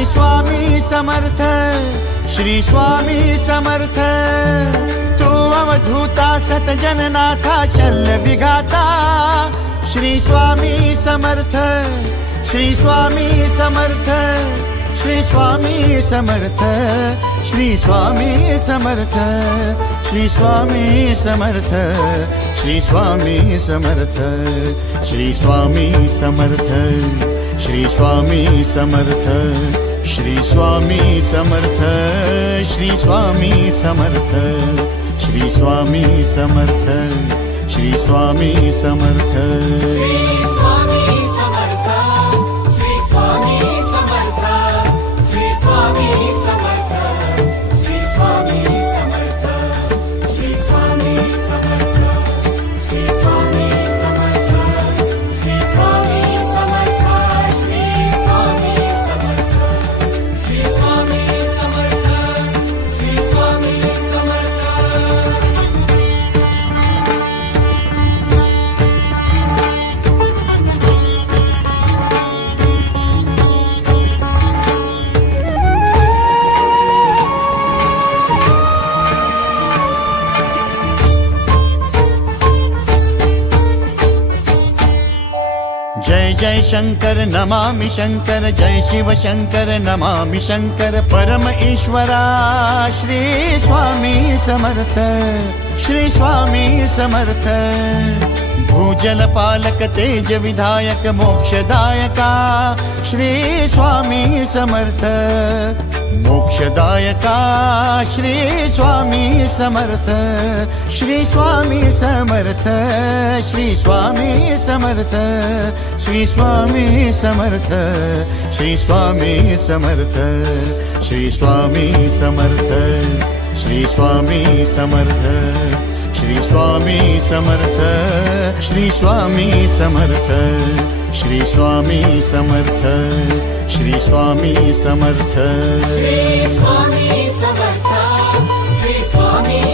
श्री स्वामी समर्थ, श्री स्वामी समर्थ। तू अवधूता सतजननाथा शल्य विघाता, श्री स्वामी समर्थ, श्री स्वामी समर्थ, श्री स्वामी समर्थ, श्री स्वामी समर्थ, श्री स्वामी समर्थ, श्री स्वामी समर्थ, श्री स्वामी समर्थ, श्री स्वामी समर्थ, श्री स्वामी समर्थ, श्री स्वामी समर्थ, श्री स्वामी समर्थ, श्री स्वामी समर्थ। जय जय शंकर नमामि शंकर, जय शिव शंकर नमामि शंकर। परम ईश्वरा श्री स्वामी समर्थ, श्री स्वामी समर्थ। भूजल पालक तेज विधायक मोक्षदायका, श्री स्वामी समर्थ, मोक्षदायका श्री स्वामी समर्थ, श्री स्वामी समर्थ, श्री स्वामी समर्थ, श्री स्वामी समर्थ, श्री स्वामी समर्थ, श्री स्वामी समर्थ, श्री स्वामी समर्थ, श्री स्वामी समर्थ, श्री स्वामी समर्थ, श्री स्वामी समर्थ, श्री स्वामी समर्थ, श्री स्वामी समर्थ, श्री स्वामी